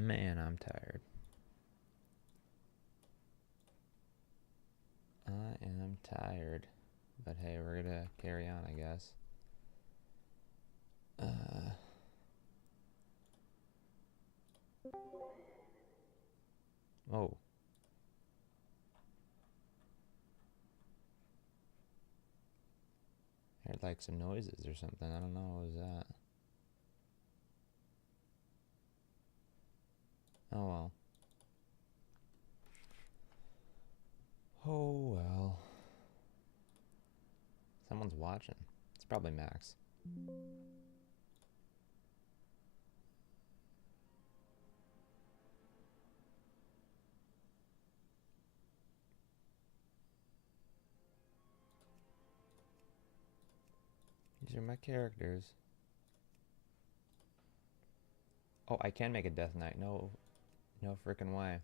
Man, I'm tired. I am tired. But hey, we're gonna carry on, I guess. Oh. I heard like some noises or something. I don't know what was that. Oh well. Oh well. Someone's watching. It's probably Max. These are my characters. Oh, I can make a death knight. No, no freaking way.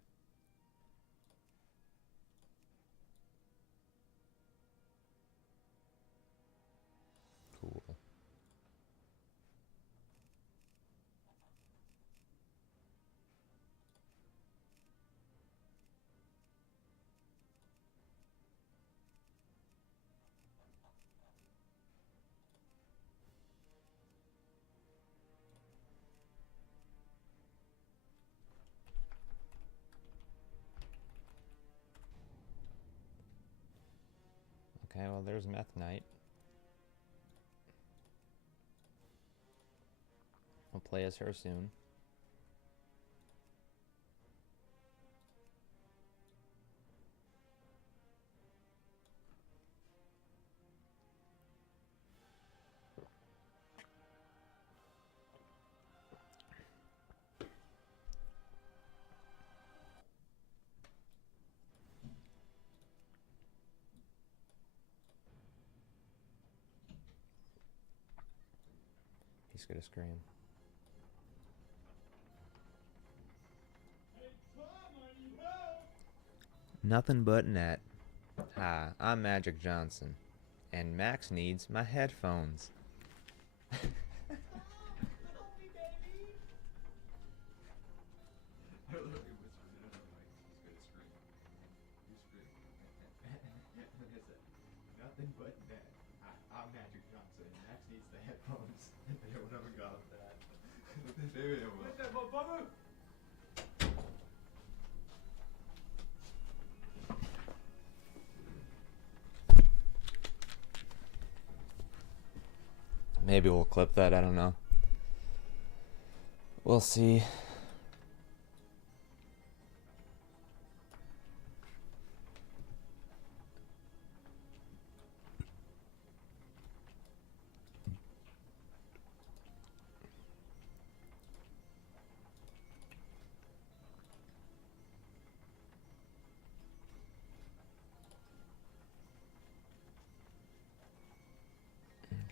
Cool. Okay, well there's Meth Knight. I'll play as her soon. He's gonna scream. Nothing but net. Hi, I'm Magic Johnson, and Max needs my headphones. Nothing but net. I'm Magic Johnson, and Max needs the headphones. They will never got that. Maybe they will. Get that motherfucker! Maybe we'll clip that, I don't know. We'll see.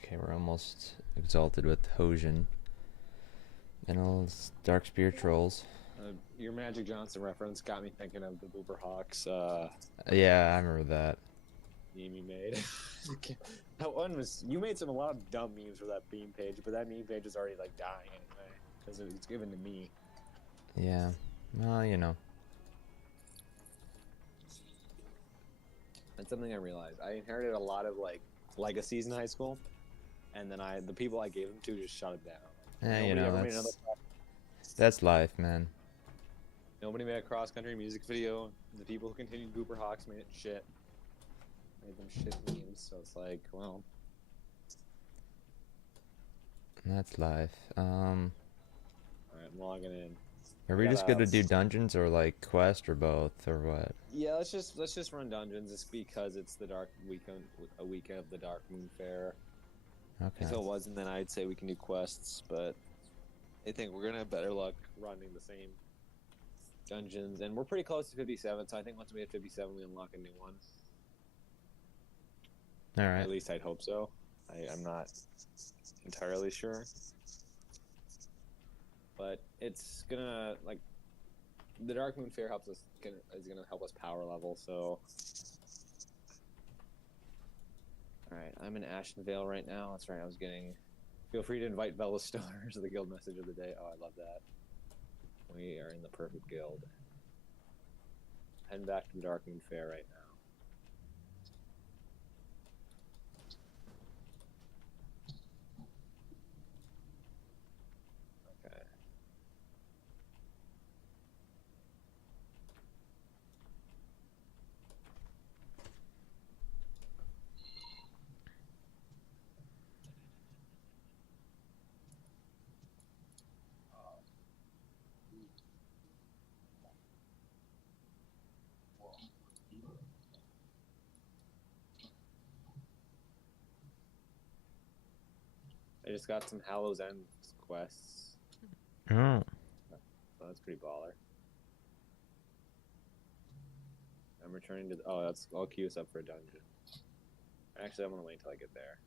Okay, we're almost exalted with Hosian. And all Dark Spear Trolls. Your Magic Johnson reference got me thinking of the Boober Hawks Yeah, I remember that. meme you made. That one was, you made a lot of dumb memes for that meme page, but that meme page is already like dying anyway because it's given to me. Yeah, well, you know. That's something I realized. I inherited a lot of like legacies in high school, and then the people I gave them to just shut it down. You know, that's life, man. Nobody made a cross-country music video. The people who continued Gooper Hawks made it shit. Made them shit memes, so it's like, well. That's life. Alright, I'm logging in. Are we just gonna do dungeons or like quest or both or what? Yeah, let's just run dungeons. It's because it's the a weekend of the Dark Moon Fair. Okay. If it wasn't, then I'd say we can do quests, but I think we're gonna have better luck running the same dungeons, and we're pretty close to 57. So I think once we hit 57, we unlock a new one. All right. At least I'd hope so. I'm not entirely sure, but it's gonna like the Dark Moon Fair is gonna help us power level. So, all right, I'm in Ashenvale right now. That's right. I was getting. Feel free to invite fellow stoners to the guild message of the day. Oh, I love that. We are in the perfect guild. Heading back to the Darkmoon Fair right now. Okay. I just got some Hallows End quests, Oh. so that's pretty baller. I'm returning to. Oh, that's. I'll queue us up for a dungeon. Actually, I'm gonna wait until I get there.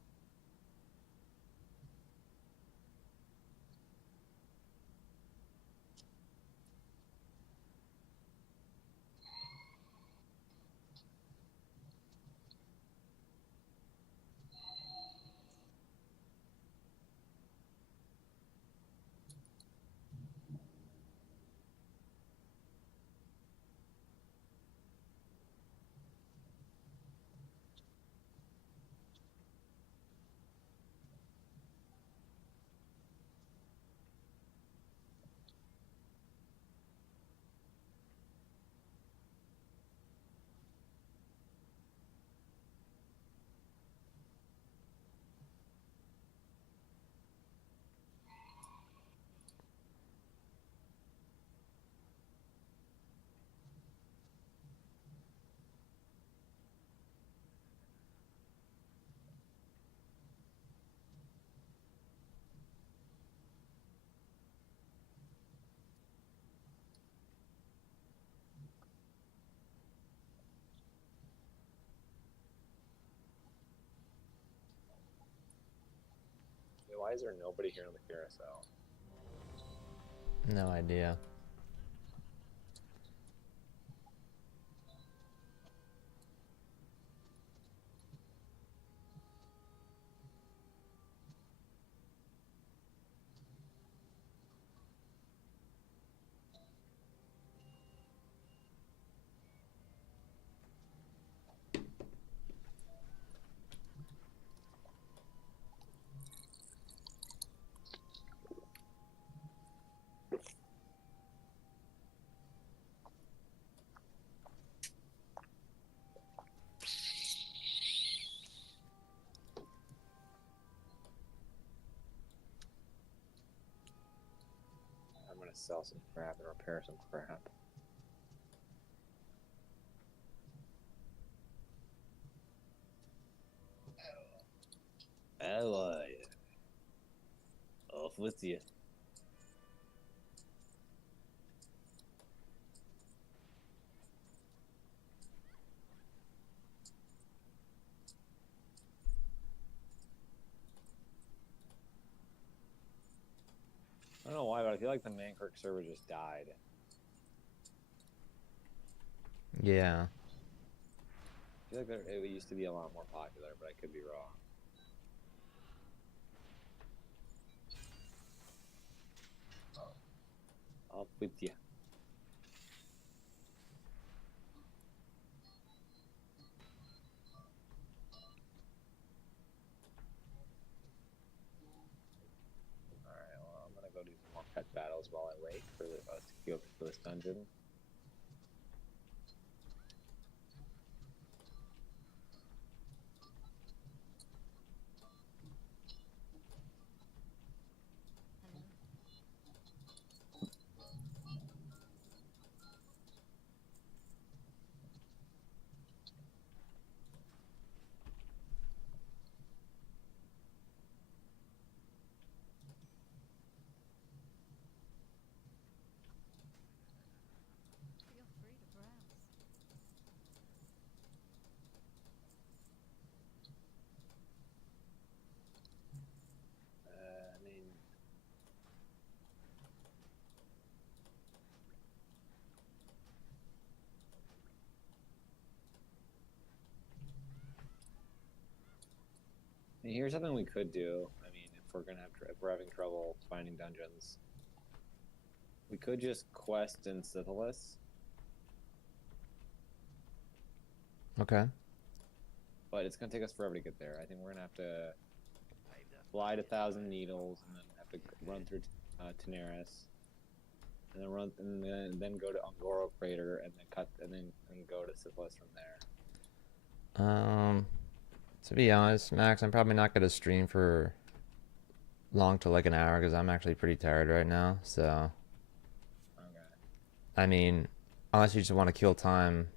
Hey, why is there nobody here on the carousel? No idea. I'm gonna sell some crap and repair some crap. Ally. Off with you. I don't know why, but I feel like the Mankirk server just died. Yeah. I feel like it used to be a lot more popular, but I could be wrong. Off with you. Alright, well, I'm gonna go do some more pet battles while I wait for us to queue up for this dungeon. Feel free to browse. I mean, here's something we could do. I mean, if we're having trouble finding dungeons, We could just quest in Syphilis, Okay. but it's gonna take us forever to get there. I think we're gonna have to fly to Thousand Needles and then have to run through Tanaris, and then then go to Ungoro Crater and then go to Syphilis from there. To be honest, Max, I'm probably not gonna stream for long to like an hour because I'm actually pretty tired right now. So, Okay. I mean, unless you just want to kill time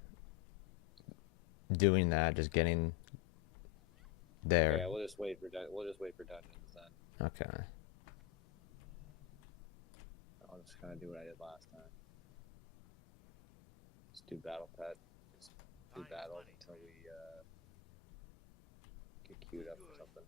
doing that, just getting there. Yeah, we'll just wait for dungeons then. Okay. I'll just kind of do what I did last time. Just do battle pet. Just do battle until we get queued up for something.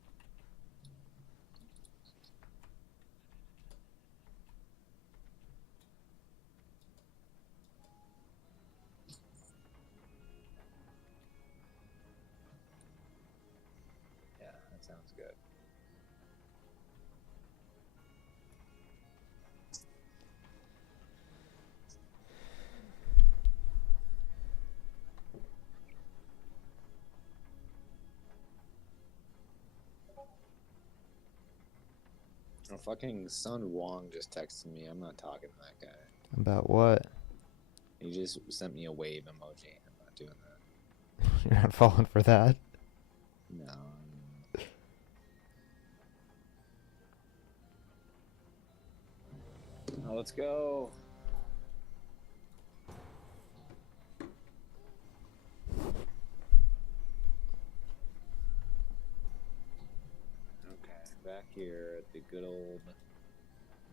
Yeah, that sounds good. Oh, fucking Sun Wong just texted me. I'm not talking to that guy. About what? He just sent me a wave emoji. I'm not doing that. You're not falling for that. No. Oh, let's go. Okay, back here at the good old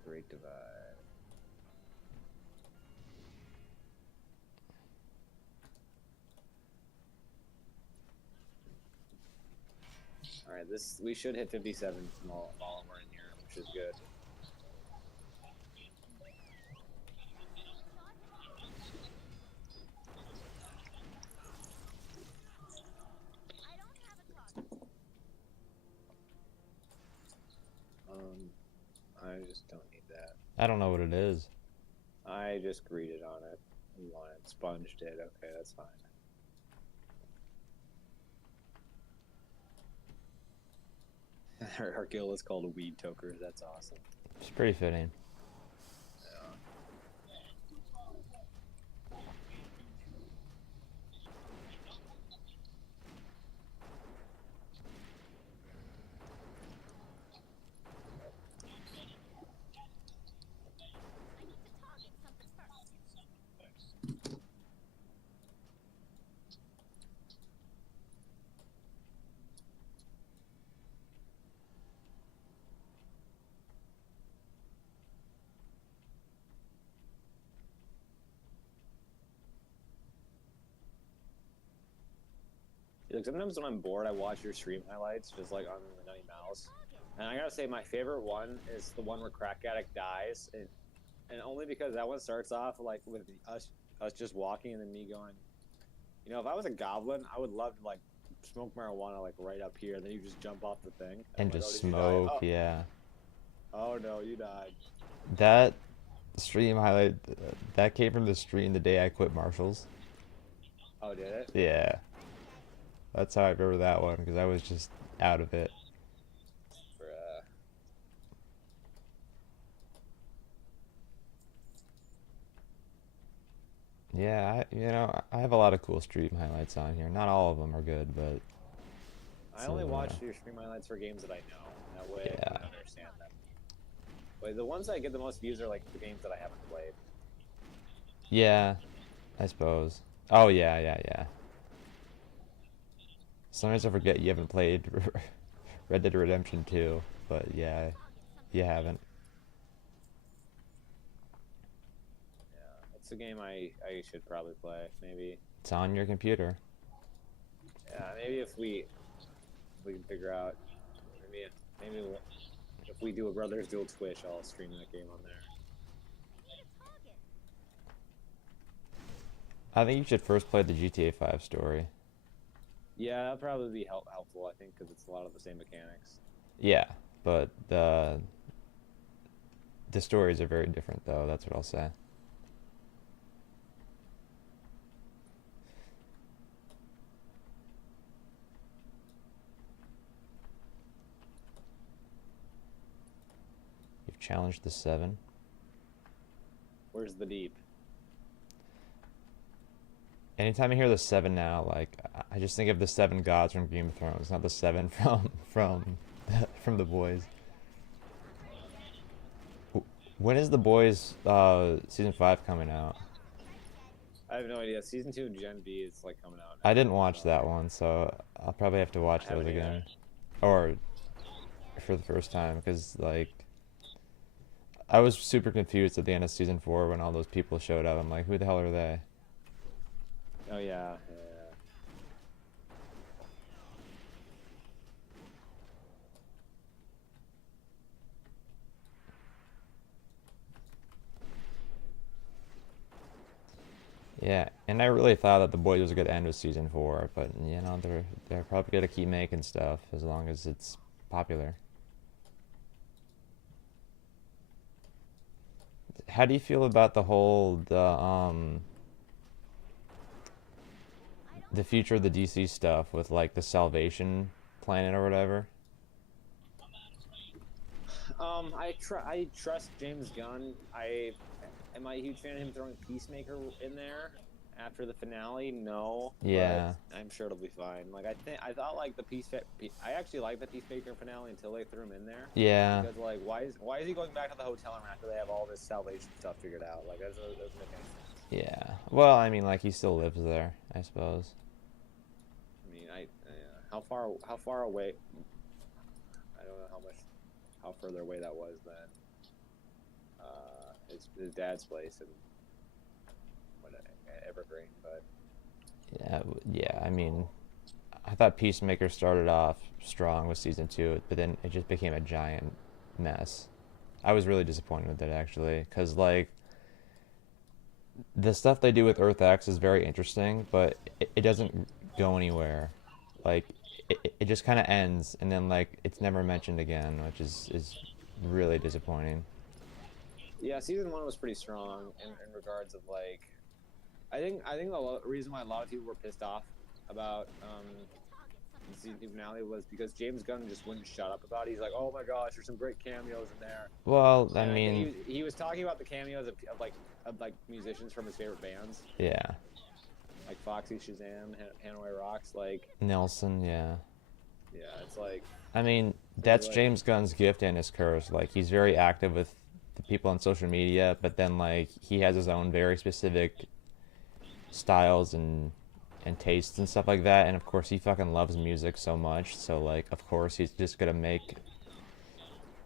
Great Divide. All right, we should hit 57 while we're in here, which is good. I just don't need that. I don't know what it is. I just greeted on it. You want it, sponged it. Okay, that's fine. Our guild is called Weed Tokers. That's awesome. It's pretty fitting. Like sometimes when I'm bored, I watch your stream highlights just like on the Nutty Mouse, and I gotta say my favorite one is the one where Crack Addict dies, and only because that one starts off like with us just walking and then me going, you know, if I was a goblin, I would love to like smoke marijuana like right up here, and then you just jump off the thing And like, just did you die? smoke, Oh. yeah. Oh no, you died. That stream highlight, that came from the stream the day I quit martials. Oh, did it? Yeah. That's how I remember that one, because I was just out of it. Bruh. Yeah, I have a lot of cool stream highlights on here. Not all of them are good, but I only some, watch your stream highlights for games that I know. That way I Yeah. can understand them. But the ones that get the most views are like the games that I haven't played. yeah, I suppose. Oh, yeah. Sometimes I forget you haven't played Red Dead Redemption 2, but yeah, you haven't. Yeah, it's a game I should probably play. Maybe. It's on your computer. Yeah, maybe if we can figure out. Maybe if we do a Brothers Duel Twitch, I'll stream that game on there. I think you should first play the GTA 5 story. Yeah, that'll probably be helpful. I think because it's a lot of the same mechanics. Yeah, but the stories are very different, though. That's what I'll say. You've challenged the 7. Where's the deep? Anytime I hear the 7 now, like I just think of the 7 gods from Game of Thrones, not the 7 from the boys. When is the boys season 5 coming out? I have no idea. Season 2 of Gen V is like coming out I now. didn't watch that one, so I'll probably have to watch I those haven't either. again, or for the first time, because like I was super confused at the end of season 4 when all those people showed up. I'm like, who the hell are they? Oh yeah, yeah. Yeah, and I really thought that the boys was a good end with season 4, but you know they're probably gonna keep making stuff as long as it's popular. How do you feel about the future of the DC stuff with like the Salvation Planet or whatever? I trust James Gunn. Am I a huge fan of him throwing Peacemaker in there after the finale? No, Yeah, but I'm sure it'll be fine. Like I thought like I actually liked the Peacemaker finale until they threw him in there. yeah, Because like why is he going back to the hotel room after they have all this salvation stuff figured out? Like that doesn't make any sense. yeah. Well, I mean, like he still lives there, I suppose. I mean, how far away? I don't know how further away that was than his dad's place in Evergreen, but Yeah, yeah. I mean, I thought Peacemaker started off strong with season 2, but then it just became a giant mess. I was really disappointed with it actually, because like the stuff they do with Earth X is very interesting, but it doesn't go anywhere. Like it just kind of ends, and then like it's never mentioned again, which is really disappointing. yeah, season 1 was pretty strong in regards of like I think the reason why a lot of people were pissed off about the season 2 finale was because James Gunn just wouldn't shut up about it. He's like, oh my gosh, there's some great cameos in there. Well, I And I think mean, he was talking about the cameos of like musicians from his favorite bands, yeah, like Foxy Shazam, Hanoi Rocks. Like, Nelson, yeah. yeah, it's like I mean, you're that's like, James Gunn's gift and his curse. Like he's very active with the people on social media, but then like he has his own very specific styles and tastes and stuff like that. And of course, he fucking loves music so much. So like, of course, he's just gonna make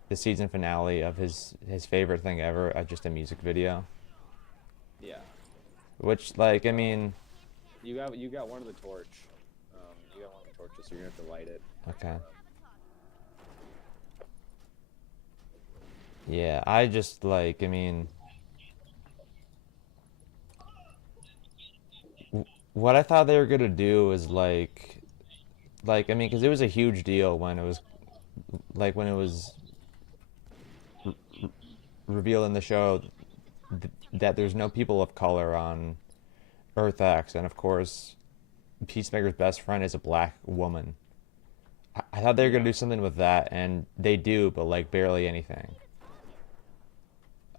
the season finale of his favorite thing ever just a music video. yeah, Which like, I mean, you got one of the torch. You got one of the torches, so you're gonna have to light it. okay. Yeah, I just like, I mean, what I thought they were gonna do is like I mean, because it was a huge deal when it was like when it was revealed in the show that there's no people of color on Earth X, and of course, Peacemaker's best friend is a black woman. I thought they were gonna Yeah, do something with that, and they do, but like barely anything.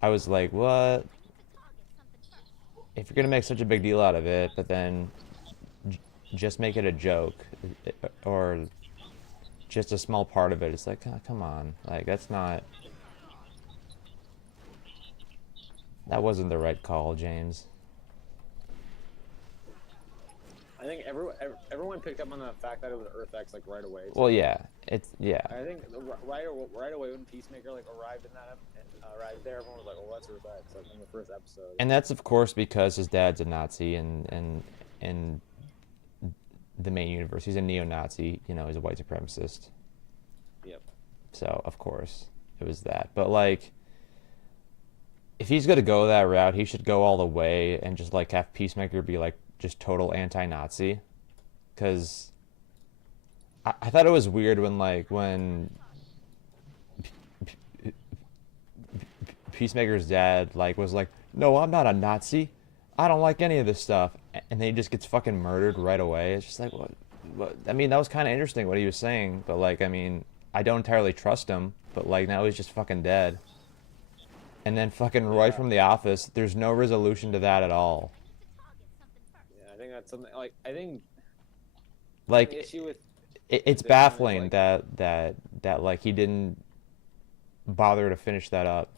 I was like, what? If you're gonna make such a big deal out of it, but then just make it a joke, or just a small part of it, it's like, oh, come on, like that wasn't the right call, James. I think everyone picked up on the fact that it was Earth X like right away Well, too. yeah, it's yeah, I think right away when Peacemaker like arrived there, everyone was like, "Oh, that's Earth X," like in the first episode. and that's of course because his dad's a Nazi, and the main universe, he's a neo-Nazi. You know, he's a white supremacist. Yep. So of course it was that. But like, if he's gonna go that route, he should go all the way and just like have Peacemaker be like just total anti-Nazi. Because I thought it was weird when Peacemaker's dad like was like, "No, I'm not a Nazi. I don't like any of this stuff," and then he just gets fucking murdered right away. It's just like, what? What? I mean, that was kind of interesting what he was saying, but like, I mean, I don't entirely trust him, but like now he's just fucking dead. And then fucking Roy Yeah, from The Office, there's no resolution to that at all. yeah. I think that's something like I think the Like, issue with it's this one is baffling like that like he didn't bother to finish that up.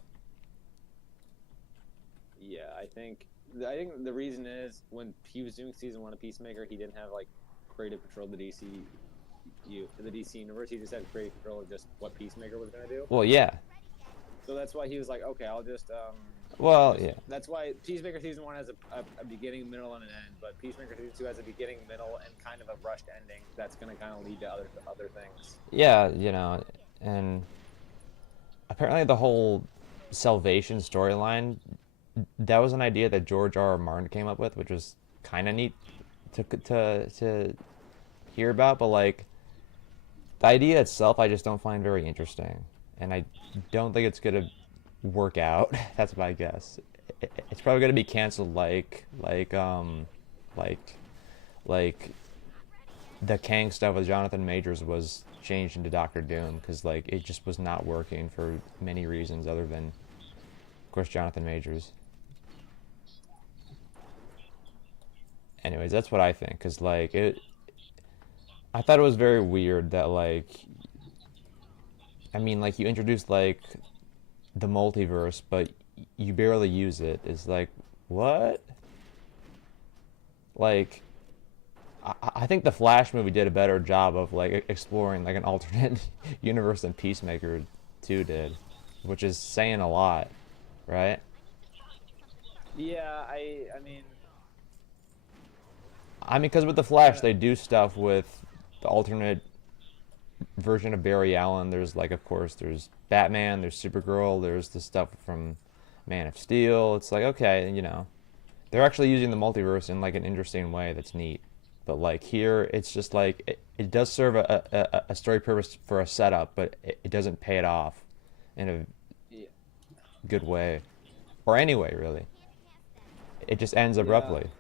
yeah. I think the reason is when he was doing season 1 of Peacemaker, he didn't have like creative control of the DC universe. He just had creative control of just what Peacemaker was gonna do. Well, yeah. So that's why he was like, okay, I'll just Well, yeah. That's why Peacemaker season 1 has a beginning, middle, and an end, but Peacemaker season 2 has a beginning, middle, and kind of a rushed ending. That's gonna kind of lead to other things. Yeah, you know, and apparently the whole Salvation storyline, that was an idea that George R. R. Martin came up with, which was kind of neat to hear about, but like the idea itself I just don't find very interesting, and I don't think it's gonna work out. That's my guess. It's probably gonna be canceled like like the Kang stuff with Jonathan Majors was changed into Doctor Doom because like it just was not working for many reasons other than, of course, Jonathan Majors. Anyways, that's what I think because like it. I thought it was very weird that like I mean like you introduced like the multiverse, but you barely use it. It's like what? Like I think the Flash movie did a better job of like exploring like an alternate universe than Peacemaker 2 did, which is saying a lot, right? Yeah, I mean, I mean, because with the Flash, uh, they do stuff with the alternate version of Barry Allen. There's like, of course, there's Batman, there's Supergirl, there's the stuff from Man of Steel. It's like, okay, you know, they're actually using the multiverse in like an interesting way that's neat. But like here, it's just like it does serve a story purpose for a setup, but it doesn't pay it off in a yeah, good way, or any way really. It just ends yeah, abruptly.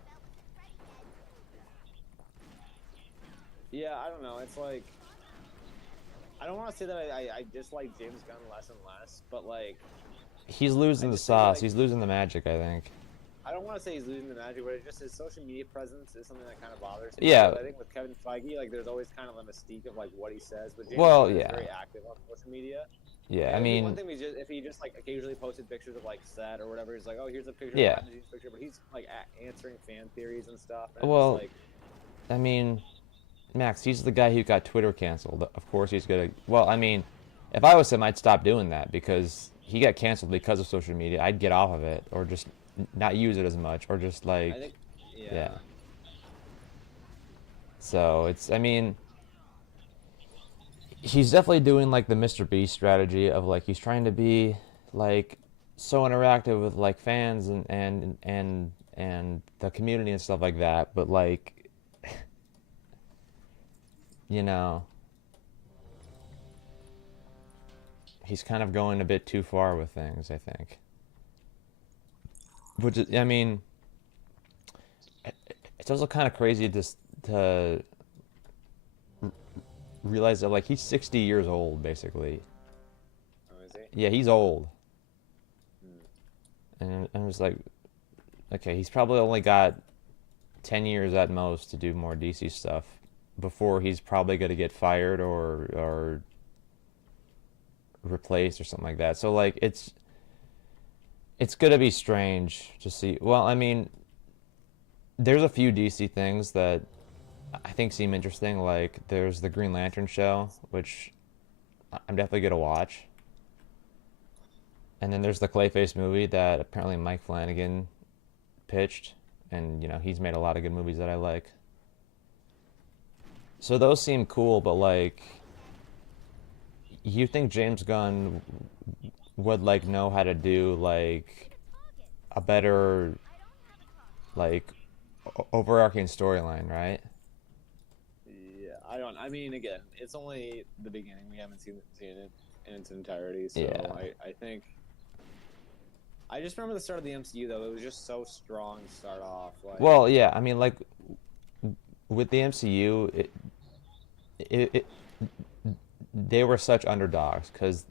yeah. I don't know. It's like I don't want to say that I dislike James Gunn less and less, but like He's I losing the just think sauce. like He's losing the magic, I think. I don't want to say he's losing the magic, but it just his social media presence is something that kind of bothers me. Yeah. Because I think with Kevin Feige, like there's always kind of a mystique of like what he says, but James Well, Gunn is yeah. very active on social media. Yeah. And I it'd be one mean, thing if he just like occasionally posted pictures of like set or whatever. He's like, oh, here's a picture, yeah. behind the scenes picture, but he's like answering fan theories and stuff. And I'm just Well, like, I mean, Max, he's the guy who got Twitter canceled. Of course, he's gonna. Well, I mean, if I was him, I'd stop doing that because he got canceled because of social media. I'd get off of it or just not use it as much or just I like, think, yeah. yeah, So it's. I mean, he's definitely doing like the Mr. Beast strategy of like he's trying to be like so interactive with like fans and the community and stuff like that. But like, you know, he's kind of going a bit too far with things, I think. Which is, I mean, it's also kind of crazy to realize that like he's 60 years old basically. oh, is he? Yeah, he's old. Hmm. And I was like, okay, he's probably only got 10 years at most to do more DC stuff before he's probably going to get fired or replaced or something like that. So like it's going to be strange to see. Well, I mean, there's a few DC things that I think seem interesting. Like there's the Green Lantern show, which I'm definitely going to watch. And then there's the Clayface movie that apparently Mike Flanagan pitched, and you know he's made a lot of good movies that I like. So those seem cool, but like, you think James Gunn would like know how to do like a better like overarching storyline, right? Yeah, I don't. I mean, again, it's only the beginning. We haven't seen it in its entirety, so Yeah. I think I just remember the start of the MCU though. It was just so strong to start off. Like, Well, yeah, I mean, like with the MCU, it they were such underdogs because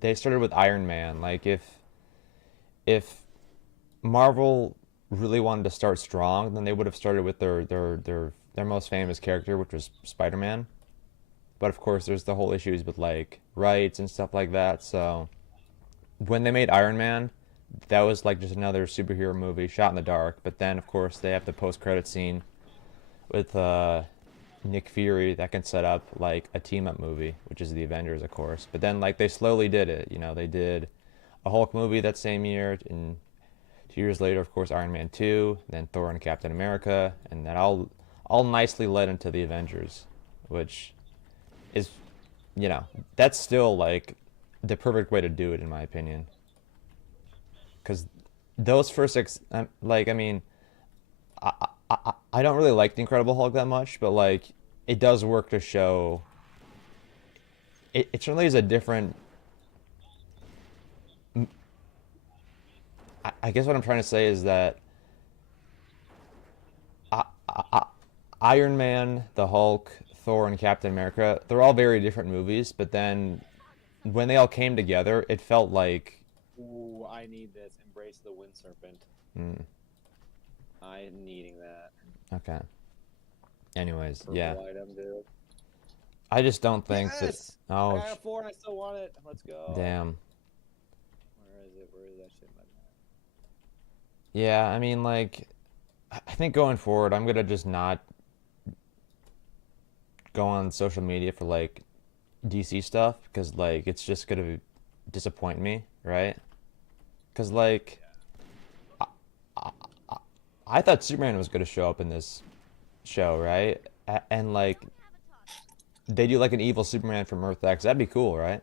they started with Iron Man. Like if Marvel really wanted to start strong, then they would have started with their most famous character, which was Spider-Man. But of course, there's the whole issues with like rights and stuff like that. So when they made Iron Man, that was like just another superhero movie shot in the dark. But then, of course, they have the post-credit scene with Nick Fury that can set up like a team-up movie, which is the Avengers, of course. But then like they slowly did it. You know, they did a Hulk movie that same year, and 2 years later, of course, Iron Man 2, then Thor and Captain America, and that all nicely led into the Avengers, which is, you know, that's still like the perfect way to do it in my opinion. Because those first six, like, I mean, I don't really like the Incredible Hulk that much, but like, it does work to show. It certainly is a different. I guess what I'm trying to say is that I, I, Iron Man, the Hulk, Thor, and Captain America, they're all very different movies, but then when they all came together, it felt like. ooh, I need this. Embrace the Wind Serpent. Mm, I'm needing that. okay. Anyways, Purple yeah. item, dude. I just don't think that. Yes! I Oh, got a 4 and I still want it. Let's go. damn. Where is it? Where is that shit? Yeah, I mean, like, I think going forward, I'm gonna just not go on social media for like DC stuff because like it's just gonna disappoint me, right? Because like I, I, I thought Superman was gonna show up in this show, right? And like they do like an evil Superman from Earth X, that'd be cool, right?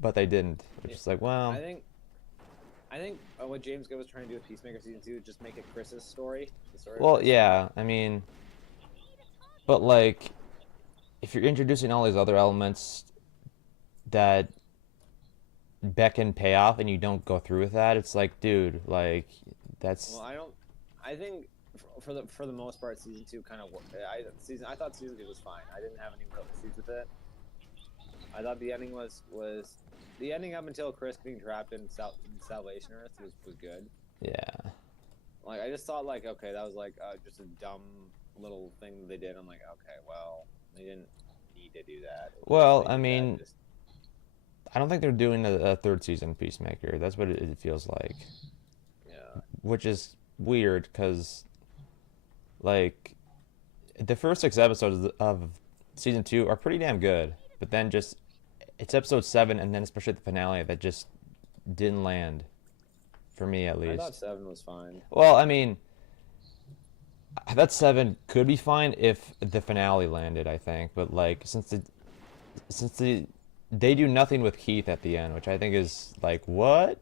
But they didn't, which Yeah. is like, well, I think what James Gunn was trying to do with Peacemaker season 2 just make it Chris's story. The story of well, Chris. yeah, I mean, but like if you're introducing all these other elements that beckon payoff and you don't go through with that, it's like, dude, like that's Well, I don't. I think for the most part, season 2 kind of worked. I thought season 2 was fine. I didn't have any real issues with it. I thought the ending was the ending up until Chris being trapped in Salvation Earth was good. yeah. Like I just thought like okay that was like just a dumb little thing that they did. I'm like okay well they didn't need to do that. Well, They I did that mean, just I don't think they're doing a third season of Peacemaker. That's what it feels like, yeah. which is weird because like the first 6 episodes of season 2 are pretty damn good, but then just it's episode 7 and then especially the finale that just didn't land for me at I thought least. 7 was fine. Well, I mean, I thought 7 could be fine if the finale landed, I think, but like since they do nothing with Keith at the end, which I think is like what?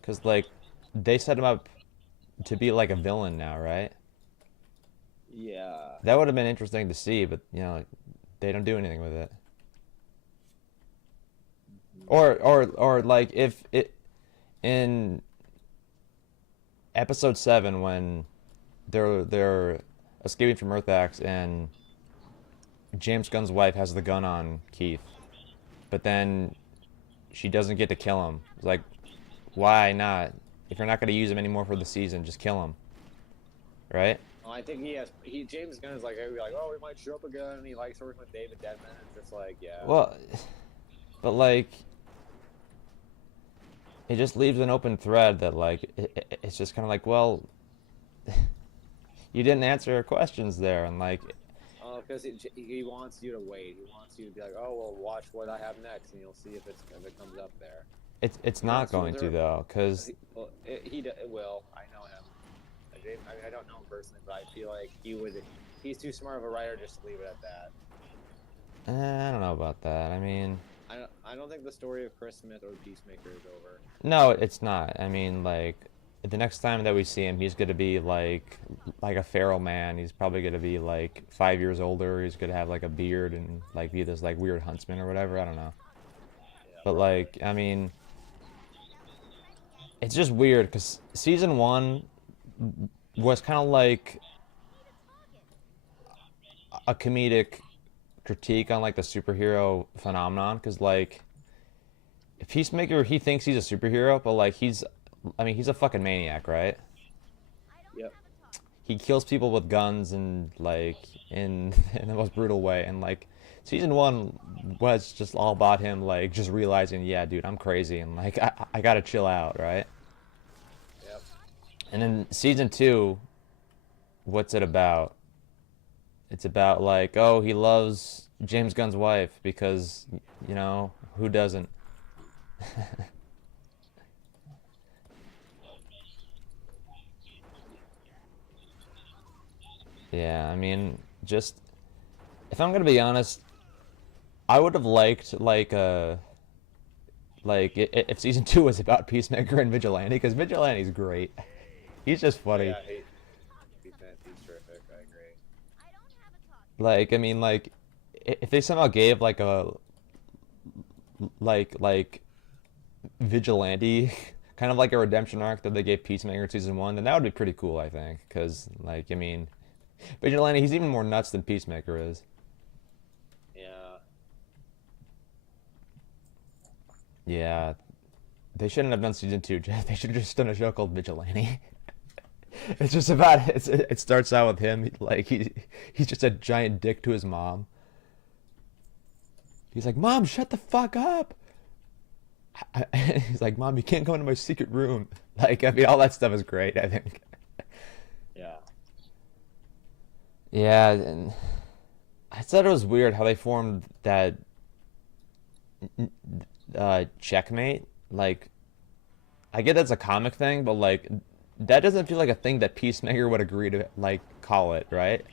Because like they set him up to be like a villain now, right? Yeah. That would have been interesting to see, but you know, like, they don't do anything with it. Or like if it in episode 7 when they're escaping from Earth X and James Gunn's wife has the gun on Keith, but then she doesn't get to kill him. It's like, why not? If you're not going to use him anymore for the season, just kill him, right? Well, I think James Gunn is like he'd be like oh he might show up again and he likes working with David Denman. It's just like yeah. Well, but like, it just leaves an open thread that like it's just kind of like, well, you didn't answer your questions there, and like, Oh, because he wants you to wait. He wants you to be like, oh, well, watch what I have next, and you'll see if it comes up there. it's He not wants you going to there. though, because Well, it will. I know him. I don't know him personally, but I feel like he would. He's too smart of a writer just to leave it at that. I don't know about that. I mean, I don't think the story of Chris Smith or Peacemaker is over. no, it's not. I mean, like, the next time that we see him, he's gonna be like a feral man. He's probably gonna be like 5 years older. He's gonna have like a beard and like be this like weird huntsman or whatever. I don't know. Yeah, But probably. like, I mean, it's just weird because season one was kind of like a comedic critique on like the superhero phenomenon because like Peacemaker he thinks he's a superhero but like I mean he's a fucking maniac, right? Yep. He kills people with guns and like in in the most brutal way and like season one was just all about him like just realizing yeah dude I'm crazy and like I gotta chill out, right? Yep. And then season two, what's it about? It's about like, oh, he loves James Gunn's wife because, you know, who doesn't? Yeah, I mean, just if I'm gonna be honest, I would have liked if season two was about Peacemaker and Vigilante because Vigilante's great. He's just Oh funny. yeah, he's terrific. I agree. Like, I mean, like if they somehow gave like a like Vigilante kind of like a redemption arc that they gave Peacemaker in season one, then that would be pretty cool, I think. Because, like, I mean, Vigilante, he's even more nuts than Peacemaker is. Yeah. Yeah, they shouldn't have done season two, Jeff. They should have just done a show called Vigilante. It's just about it starts out with him like he's just a giant dick to his mom. He's like, "Mom, shut the fuck up." He's like, "Mom, you can't go into my secret room." Like, I mean, all that stuff is great, I think. Yeah. Yeah, and I thought it was weird how they formed that checkmate. Like, I get that's a comic thing, but like, that doesn't feel like a thing that Peacemaker would agree to like call it, right?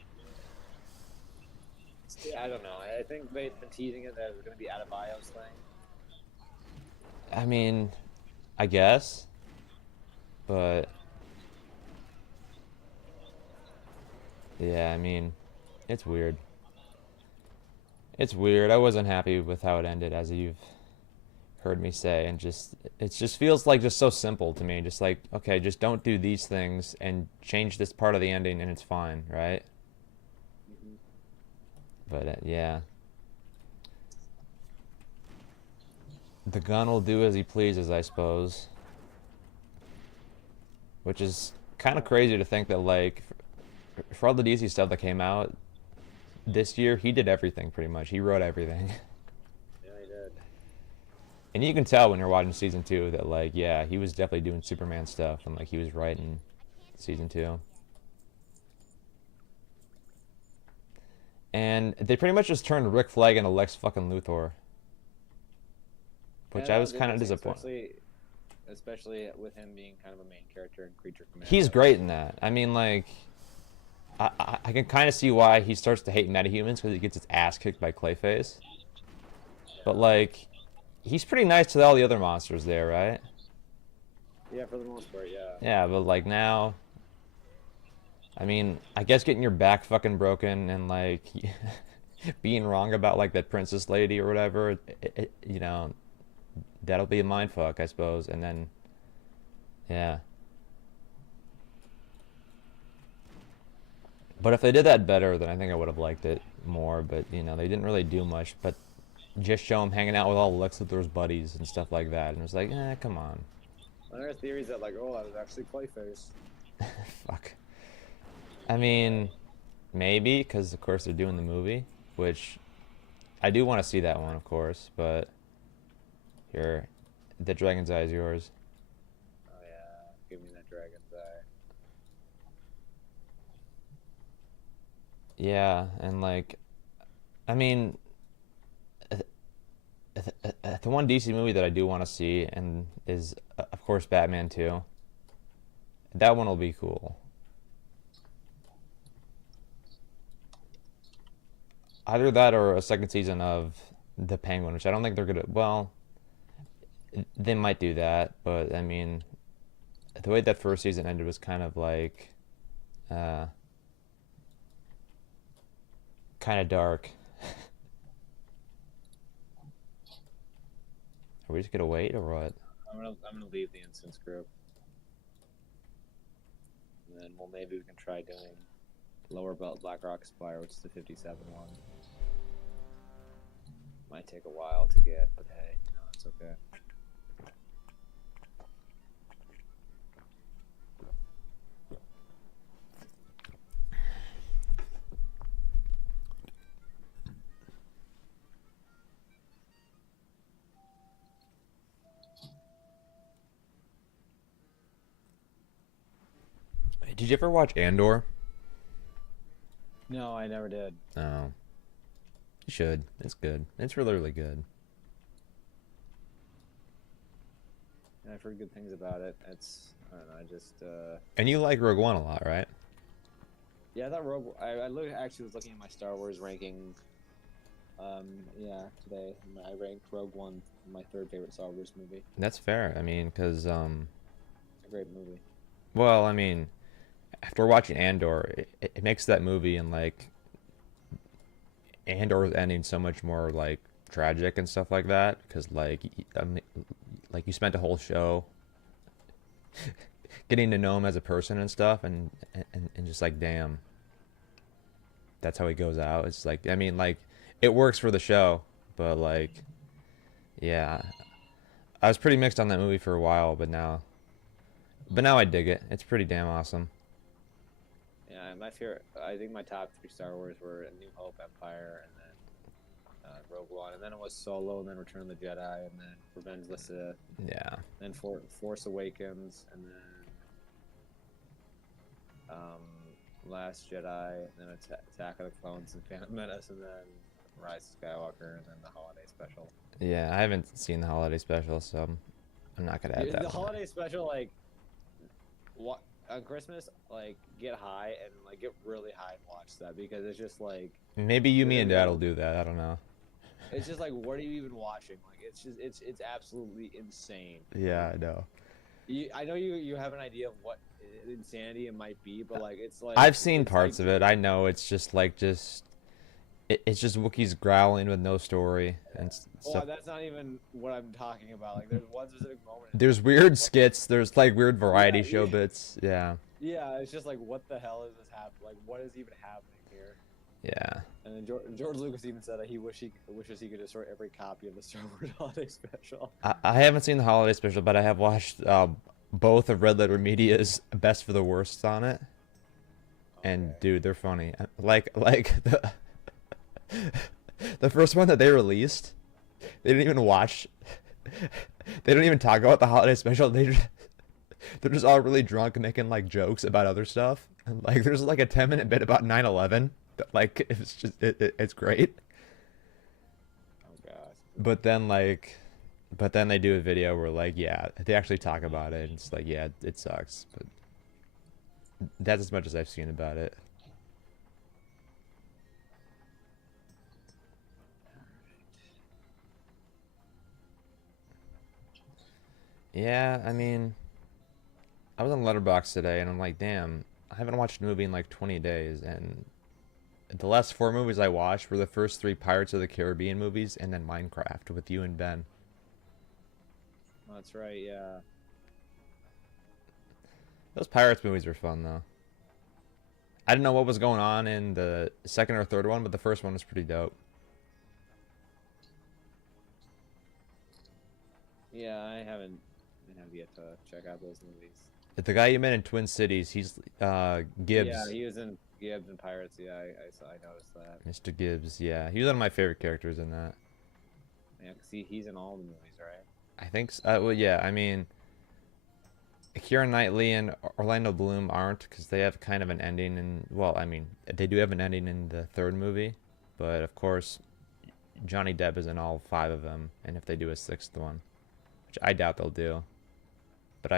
Yeah, I don't know. I think they've been teasing it that it was going to be Adebayo's thing. I mean, I guess, but yeah, I mean, it's weird. It's weird. I wasn't happy with how it ended, as you've heard me say, and just it just feels like just so simple to me. Just like, okay, just don't do these things and change this part of the ending, and it's fine, right? Hmm. But yeah, the gun will do as he pleases, I suppose. Which is kind of crazy to think that like for all the DC stuff that came out this year, he did everything pretty much. He wrote everything. Yeah, he did. And you can tell when you're watching season two that like yeah, he was definitely doing Superman stuff and like he was writing season two. And they pretty much just turned Rick Flag into Lex fucking Luthor, Yeah, which I that was was kind of interesting, disappointed. especially with him being kind of a main character in Creature He's Commandos. great in that. I mean, like, I can kind of see why he starts to hate metahumans because he gets his ass kicked by Clayface. But Yeah. like, he's pretty nice to all the other monsters there, right? Yeah, for the most part, yeah. Yeah, but like now, I mean, I guess getting your back fucking broken and like being wrong about like that princess lady or whatever, you know, that'll be a mind fuck, I suppose. And then, yeah. But if they did that better, then I think I would have liked it more. But you know, they didn't really do much. But just show him hanging out with all Lex Luthor's buddies and stuff like that, and it was like, come on, There are theories that like, oh, that was actually Clayface. fuck. I mean, maybe because of course they're doing the movie, which I do want to see that one, of course. But here, the Dragon's Eye is yours. Oh yeah, give me that dragon's eye. Yeah, and like, I mean, the one DC movie that I do want to see and is of course Batman 2. That one will be cool. Either that or a second season of The Penguin, which I don't think they're gonna. Well, they might do that, but I mean, the way that first season ended was kind of like, uh, kind of dark. Are we just gonna wait or what? I'm gonna leave the instance group, and then maybe we can try doing lower belt Blackrock Spire, which is the 57 one. Might take a while to get, but hey, no, it's okay. Did you ever watch Andor? No, I never did. Oh. You should. It's good. It's really, really good. I've heard good things about it. It's I don't know. I just And you like Rogue One a lot, right? yeah. I thought actually was looking at my Star Wars ranking. Yeah, today I ranked Rogue One my third favorite Star Wars movie. That's fair. I mean, because It's a great movie. well, I mean, after watching Andor, it makes that movie and like Andor's ending so much more like tragic and stuff like that. Because like you spent a whole show getting to know him as a person and stuff, and just like damn, that's how he goes out. It's like I mean, like it works for the show, but like yeah, I was pretty mixed on that movie for a while, but now I dig it. It's pretty damn awesome. Yeah, my favorite. I think my top three Star Wars were A New Hope, Empire, and then Rogue One, and then it was Solo, and then Return of the Jedi, and then Revenge of the Sith, Yeah. then Force Awakens, and then Last Jedi, and then Attack of the Clones, and Phantom Menace, and then Rise of Skywalker, and then the Holiday Special. Yeah, I haven't seen the holiday special, so I'm not gonna add that The one. Holiday Special, like, what on Christmas, like, get high and like get really high and watch that because it's just like Maybe you, me, and Dad will literally- do that. I don't know. it's just like what are you even watching? Like it's absolutely insane. Yeah, I know. I know you have an idea of what insanity it might be, but like it's like I've seen it's parts like, of it. I know it's just like it's just Wookiees growling with no story and well, stuff. that's not even what I'm talking about. Like there's one specific moment. There's weird skits. There's like weird variety Yeah, show yeah. bits. Yeah. Yeah, it's just like what the hell is this happening? Like what is even happening here? Yeah. And then George Lucas even said that he wishes he could destroy every copy of the Star Wars Holiday Special. I haven't seen the holiday special, but I have watched both of Red Letter Media's Best for the Worst on it. And Okay. dude, they're funny. Like the first one that they released, they didn't even watch. They don't even talk about the holiday special. They're just all really drunk and making like jokes about other stuff. And like there's like a 10-minute bit about 9/11 that like it's just it's great. Oh gosh. But then they do a video where like yeah, they actually talk about it and it's like yeah, it sucks, but that's as much as I've seen about it. Yeah, I mean, I was on Letterboxd today and I'm like, damn, I haven't watched a movie in like 20 days and the last 4 movies I watched were the first 3 Pirates of the Caribbean movies and then Minecraft with you and Ben. That's right. Yeah. Those Pirates movies were fun though. I didn't know what was going on in the second or third one, but the first one was pretty dope. Yeah, I haven't yet to check out those movies. The guy you met in Twin Cities, he's Gibbs. Yeah, he was in Gibbs and Pirates. Yeah, I noticed that. Mr. Gibbs, yeah. He was one of my favorite characters in that. Yeah, 'cause he's in all the movies, right? I think so. Well, yeah, I mean, Keira Knightley and Orlando Bloom aren't because they have kind of an ending in, well, I mean, they do have an ending in the third movie, but of course, Johnny Depp is in all 5 of them, and if they do a 6th one, which I doubt they'll do, but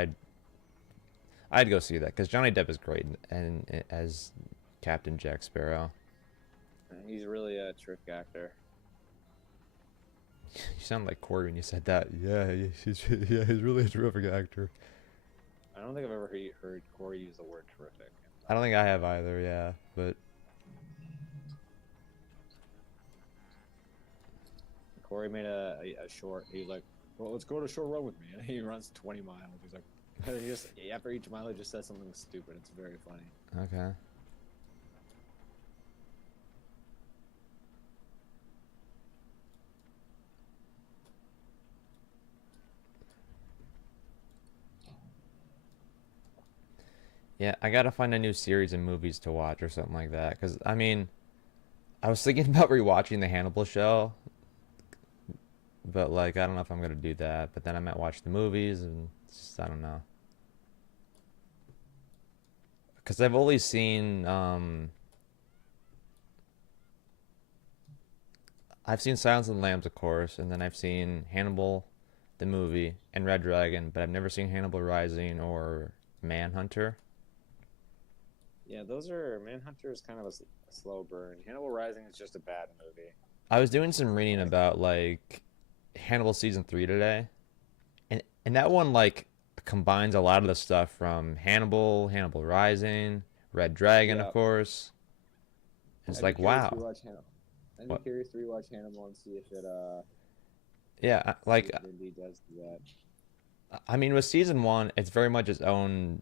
I'd go see that because Johnny Depp is great and as Captain Jack Sparrow. He's really a terrific actor. You sound like Corey when you said that. Yeah, he's really a terrific actor. I don't think I've ever heard Corey use the word terrific. I don't think I have either. Yeah, but Corey made a short. He was like well, let's go to short run with me. And he runs 20 miles. He's like, he just after each mile, he just says something stupid. It's very funny. Okay. Yeah, I gotta find a new series of movies to watch or something like that. Cause I mean, I was thinking about rewatching the Hannibal show, but like I don't know if I'm gonna do that. But then I might watch the movies, and it's just, I don't know. Cause I've only seen I've seen Silence of the Lambs, of course, and then I've seen Hannibal, the movie, and Red Dragon, but I've never seen Hannibal Rising or Manhunter. Yeah, those are Manhunter is kind of a slow burn. Hannibal Rising is just a bad movie. I was doing some reading about like Hannibal season 3 today, and that one like combines a lot of the stuff from Hannibal, Hannibal Rising, Red Dragon, of Yeah, course. It's I'd be like curious to wow. rewatch Hannibal. I'd be What? curious to rewatch Hannibal and Yeah, see like if it indeed does do that. I mean, with season 1, it's very much its own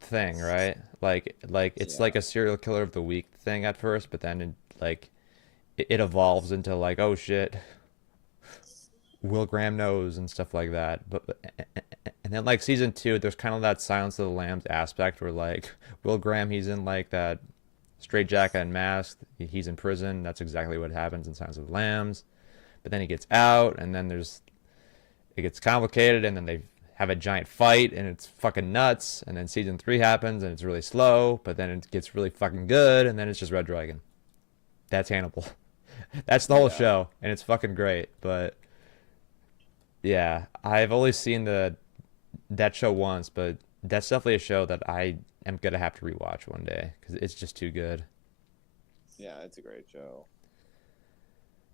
thing, right? Like it's like Yeah, a serial killer of the week thing at first, but then like it evolves into like, oh shit, Will Graham knows and stuff like that. And then like season 2, there's kind of that Silence of the Lambs aspect where like Will Graham, he's in like that straight jacket and mask. He's in prison. That's exactly what happens in Silence of the Lambs. But then he gets out, and then there's it gets complicated, and then they have a giant fight, and it's fucking nuts. And then season 3 happens, and it's really slow, but then it gets really fucking good, and then it's just Red Dragon. That's Hannibal. That's the whole yeah, show, and it's fucking great. But yeah, I've only seen the that show once, but that's definitely a show that I am gonna have to rewatch one day because it's just too good. yeah. It's a great show.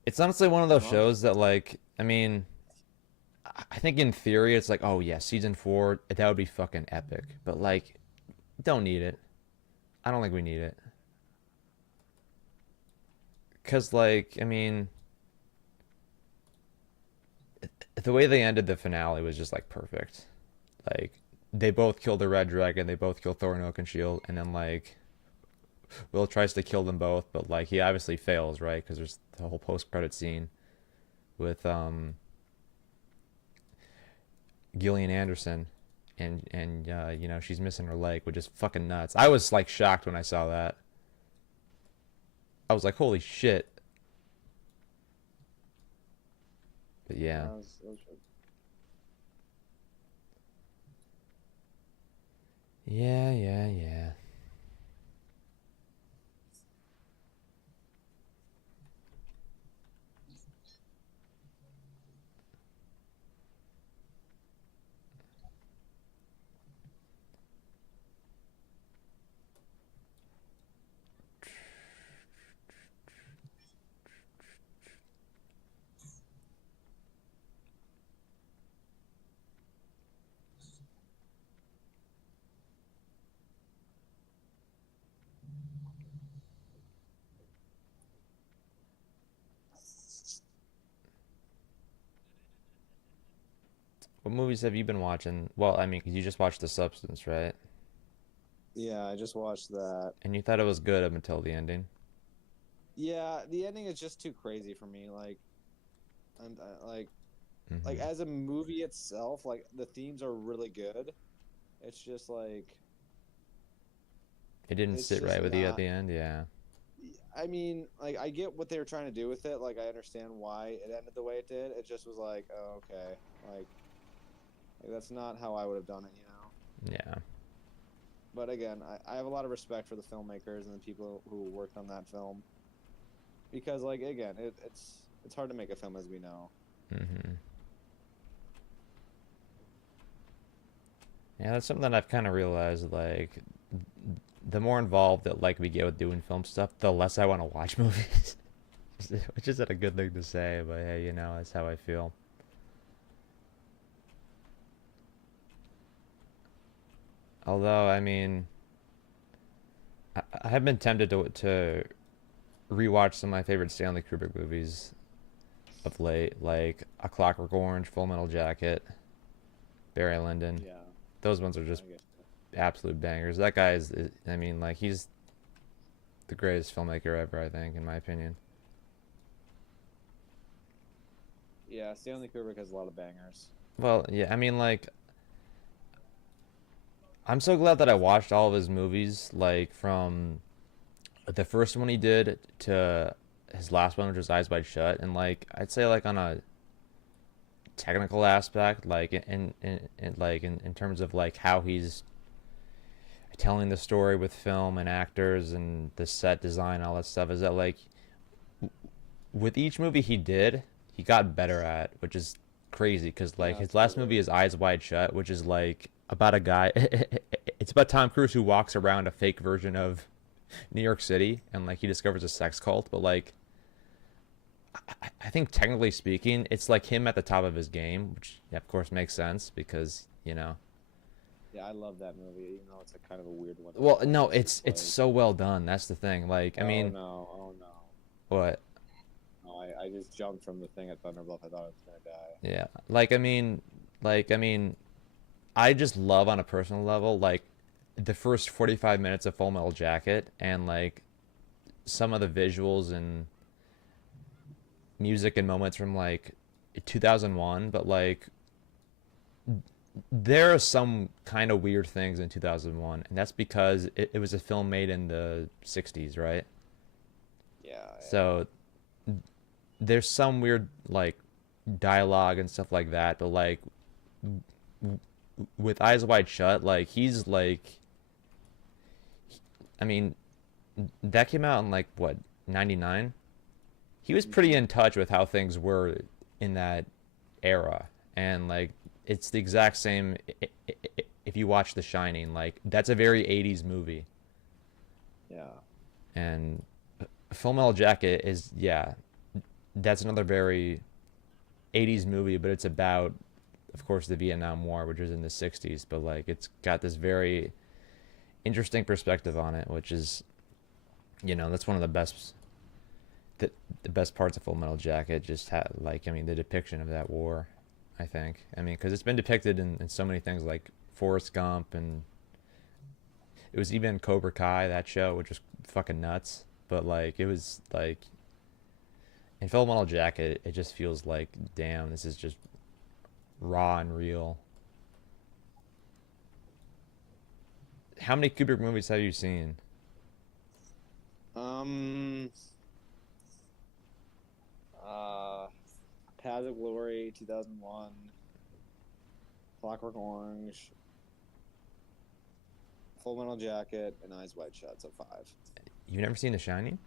It's honestly one of those Well, shows that like, I mean, I think in theory it's like, oh yeah, season 4 that would be fucking epic, but like, don't need it. I don't think we need it because like, I mean, the way they ended the finale was just like perfect. Like they both kill the Red Dragon, they both kill Thor and Oakenshield, and then like Will tries to kill them both, but like he obviously fails, right? Because there's the whole post-credit scene with Gillian Anderson, and you know she's missing her leg, which is fucking nuts. I was like shocked when I saw that. I was like, holy shit. But yeah. that was Yeah, yeah, yeah. What movies have you been watching? Well, I mean, 'cause you just watched The Substance, right? yeah. I just watched that. And you thought it was good up until the ending. Yeah, the ending is just too crazy for me. I'm like Hmm. as a movie itself, like the themes are really good. It's just like It didn't it's sit just right with you at not. the end, yeah. I mean, like I get what they were trying to do with it. Like I understand why it ended the way it did. It just was like, oh, okay, like, like that's not how I would have done it, you know. Yeah. But again, I have a lot of respect for the filmmakers and the people who worked on that film because, like, again, it's hard to make a film as we know. Hmm. Yeah, that's something that I've kind of realized. Like, the more involved that like we get with doing film stuff, the less I want to watch movies. Which isn't a good thing to say, but hey, you know, that's how I feel. Although, I mean, I have been tempted to rewatch some of my favorite Stanley Kubrick movies. of late, like A Clockwork Orange, Full Metal Jacket, Barry Lyndon. Yeah, Those ones are just I guess. absolute bangers. That I mean, like, he's the greatest filmmaker ever, I think, in my opinion. Yeah, Stanley Kubrick has a lot of bangers. Well, yeah, I mean, like, I'm so glad that I watched all of his movies, like, from the first one he did to his last one, which was Eyes Wide Shut, and, like, I'd say, like, on a technical aspect, like, in terms of, like, how he's telling the story with film and actors and the set design, all that stuff, is that, like, with each movie he did, he got better at, which is crazy because like Yeah, his last absolutely. movie is Eyes Wide Shut, which is like about a guy. It's about Tom Cruise who walks around a fake version of New York City and like he discovers a sex cult, but like I think technically speaking, it's like him at the top of his game, which yeah, of course makes sense because you know. Yeah, I love that movie, even though it's a kind of a weird one to Well, no, watch. It's it's like, so well done. That's the thing. Like, I oh mean, no, oh no. what? No, I just jumped from the thing at Thunderbluff. I thought I was gonna die. Yeah, I mean, I just love on a personal level, like the first 45 minutes of Full Metal Jacket and like some of the visuals and music and moments from like 2001, but like there are some kind of weird things in 2001, and that's because it was a film made in the 60s, right? Yeah, yeah. So there's some weird like dialogue and stuff like that, but like with Eyes Wide Shut, like he's like I mean, that came out in like what, 99? He was pretty Hmm. in touch with how things were in that era. And like it's the exact same if you watch The Shining, like that's a very 80s movie. Yeah. And Full Metal Jacket is yeah, that's another very 80s movie, but it's about of course the Vietnam War, which was in the 60s, but like it's got this very interesting perspective on it, which is that's one of the, the best parts of Full Metal Jacket. Just like I mean the depiction of that war. I think I mean because it's been depicted in so many things like Forrest Gump and it was even Cobra Kai that show, which was fucking nuts. But like it was like in Full Metal Jacket, it just feels like damn, this is just raw and real. How many Kubrick movies have you seen? Um. Uh. Paths of Glory, 2001. Clockwork Orange, Full Metal Jacket, and Eyes Wide Shut. So five. You've never seen The Shining?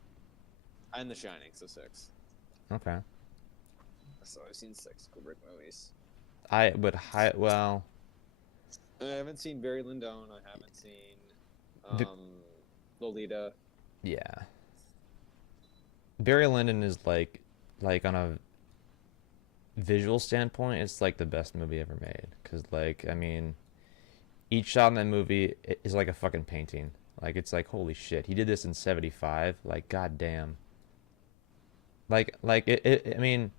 And The Shining. So six. Okay. So I've seen six Kubrick movies. I would high well. I haven't seen Barry Lyndon. I haven't seen The, um, Lolita. yeah, Barry Lyndon is like on a visual standpoint, it's like the best movie ever made. Cause like I mean, each shot in that movie is like a fucking painting. Like it's like holy shit, he did this in '75. Like goddamn. I mean,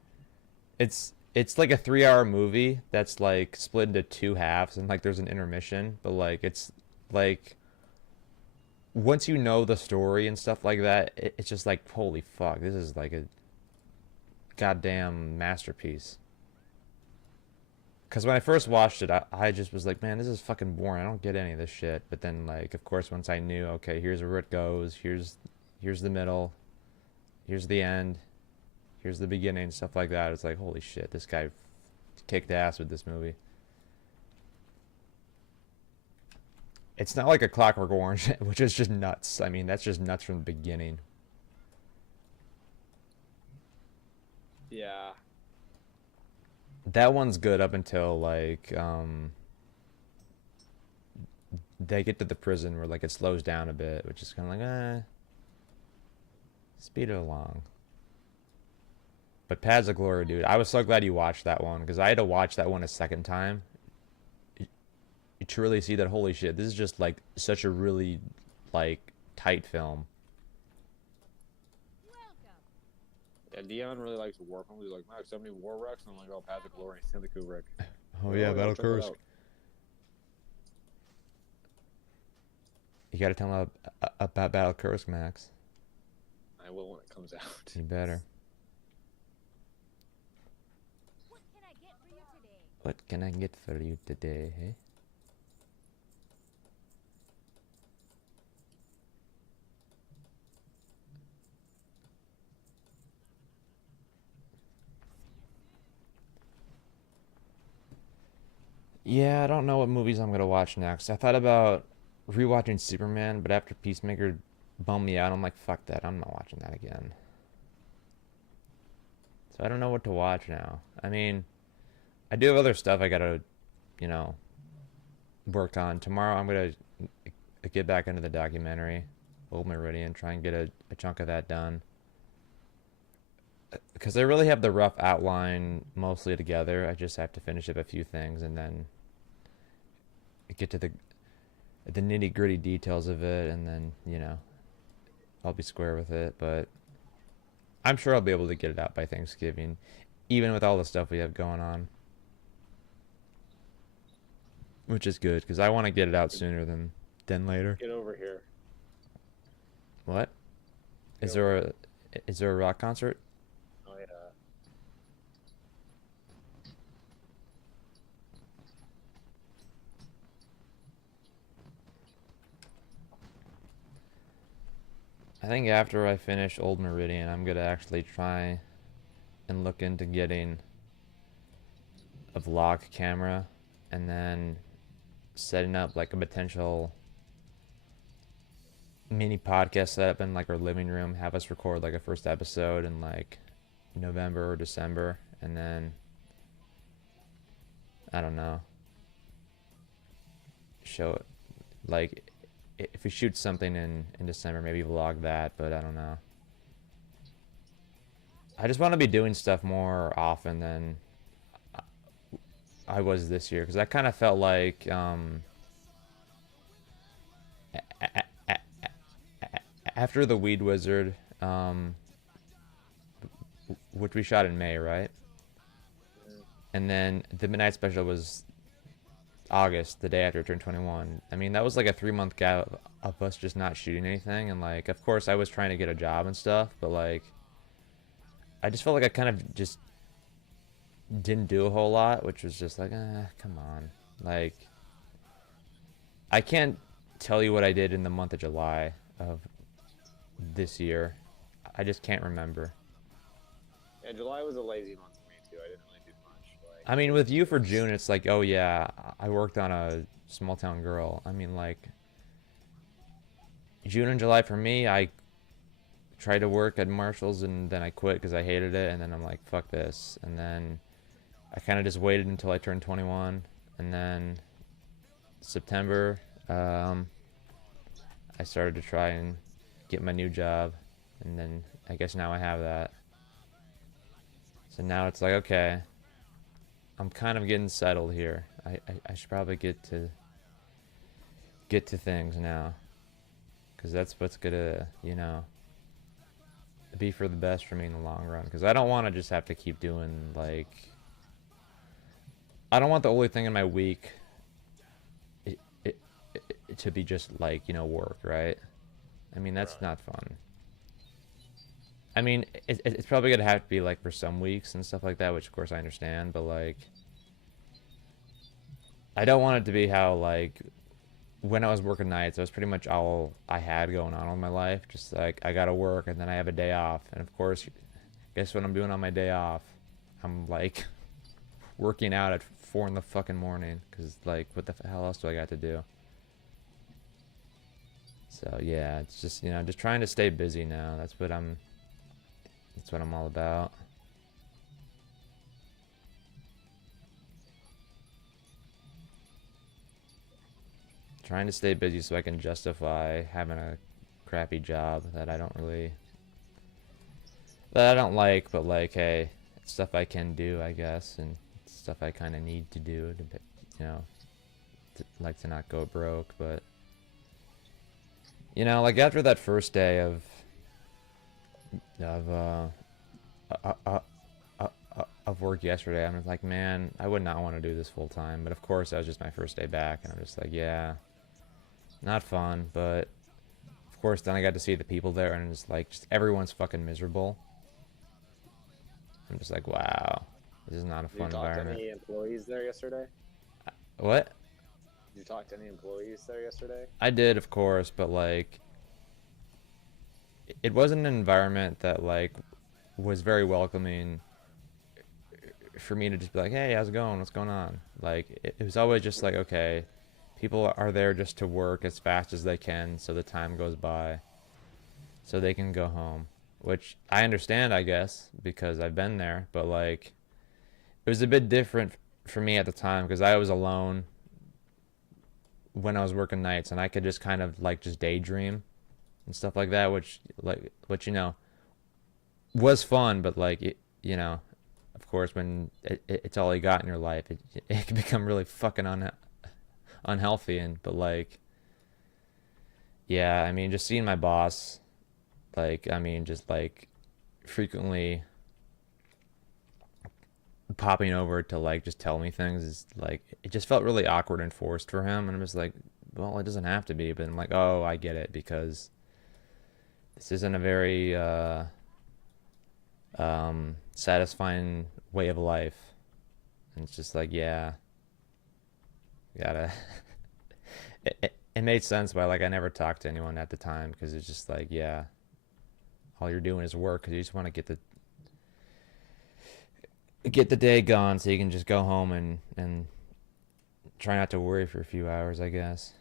it's like a 3 hour movie that's like split into two halves and like there's an intermission, but like it's like once you know the story and stuff like that, it's just like holy fuck, this is like a goddamn masterpiece. Because when I first watched it, I just was like, man, this is fucking boring. I don't get any of this shit. But then, like, of course, once I knew, okay, here's where it goes. Here's the middle. Here's the end. Here's the beginning. Stuff like that. It's like, holy shit, this guy kicked ass with this movie. It's not like a Clockwork Orange, which is just nuts. I mean, that's just nuts from the beginning. Yeah. That one's good up until like they get to the prison where like it slows down a bit, which is kind of like speed it along. But Paths of Glory, dude, I was so glad you watched that one because I had to watch that one a second time to really see that holy shit, this is just like such a really like tight film. Welcome. Yeah, Dion really likes war films. He's like, Max, send me War Rex, and I'm like, oh, Path of Glory, Stanley Kubrick. Oh Like, yeah, yeah, Battle check that Kursk. out. You gotta tell him about Battle Kursk, Max. I will when it comes out. You better. What can I get for you today? What can I get for you today, hey? Yeah, I don't know what movies I'm gonna watch next. I thought about rewatching Superman, but after Peacemaker bummed me out, I'm like, fuck that, I'm not watching that again. So I don't know what to watch now. I mean, I do have other stuff I gotta, you know, work on. Tomorrow I'm gonna get back into the documentary, Old Meridian, try and get a chunk of that done. Because I really have the rough outline mostly together. I just have to finish up a few things and then get to the nitty gritty details of it, and then I'll be square with it. But I'm sure I'll be able to get it out by Thanksgiving, even with all the stuff we have going on, which is good because I want to get it out sooner than later. Get over here. What? Get Is there a rock concert? Oh yeah. I think after I finish Old Meridian, I'm gonna actually try and look into getting a vlog camera and then setting up like a potential mini podcast setup in like our living room, have us record like a first episode in like November or December, and then I don't know, show it like if we shoot something in December, maybe vlog that, but I don't know. I just want to be doing stuff more often than I was this year, because I kind of felt like after the Weed Wizard, which we shot in May, right? And then the Midnight Special was August, the day after I turned 21. I mean, that was like a 3-month gap of us just not shooting anything. And like, of course, I was trying to get a job and stuff, but like, I just felt like I kind of just didn't do a whole lot, which was just like, come on. Like, I can't tell you what I did in the month of July of this year. I just can't remember. Yeah, July was a lazy month for me too. I didn't really do much. Like, I mean, with you for June, it's like, oh yeah, I worked on a Small Town Girl. I mean, like, June and July for me, I tried to work at Marshall's and then I quit because I hated it, and then I'm like, fuck this. And then I kind of just waited until I turned 21, and then September, I started to try and get my new job, and then I guess now I have that. So now it's like, okay, I'm kind of getting settled here. I should probably get to things now, because that's what's gonna, be for the best for me in the long run. Because I don't want to just have to keep doing, like, I don't want the only thing in my week to be just like, work, right? I mean, that's not fun. I mean, it's probably gonna have to be like for some weeks and stuff like that, which of course I understand, but like, I don't want it to be how, like, when I was working nights, that was pretty much all I had going on in my life. Just like, I gotta work and then I have a day off, and of course, guess what I'm doing on my day off? I'm like working out at 4 in the fucking morning, because like, what the hell else do I got to do? So yeah, it's just, just trying to stay busy now. That's what I'm all about. Trying to stay busy so I can justify having a crappy job that I don't like, but like, hey, it's stuff I can do, I guess, and it's stuff I kind of need to do to not go broke. But like, after that first day of uh, uh, of work yesterday. I'm like, man, I would not want to do this full time. But of course, that was just my first day back, and I'm just like, yeah, not fun. But of course, then I got to see the people there, and it's like, just everyone's fucking miserable. I'm just like, wow, this is not a Did you fun talk to environment. any employees there yesterday? What? Did you talk to any employees there yesterday? I did, of course, but like, it wasn't an environment that like was very welcoming for me to just be like, hey, how's it going? What's going on? Like, it was always just like, okay, people are there just to work as fast as they can so the time goes by so they can go home. Which I understand, I guess, because I've been there, but like, it was a bit different for me at the time because I was alone when I was working nights and I could just kind of like just daydream and stuff like that, which was fun, but like, of course, when it's all you got in your life, it can become really fucking unhealthy. And but like, yeah, I mean, just seeing my boss, like, I mean, just like frequently popping over to like just tell me things is like it just felt really awkward and forced for him, and I'm just like, well, it doesn't have to be, but I'm like, oh, I get it because this isn't a very satisfying way of life. And it's just like, yeah, gotta. It made sense why like I never talked to anyone at the time because it's just like, yeah, all you're doing is work because you just want to get the day gone so you can just go home and try not to worry for a few hours, I guess.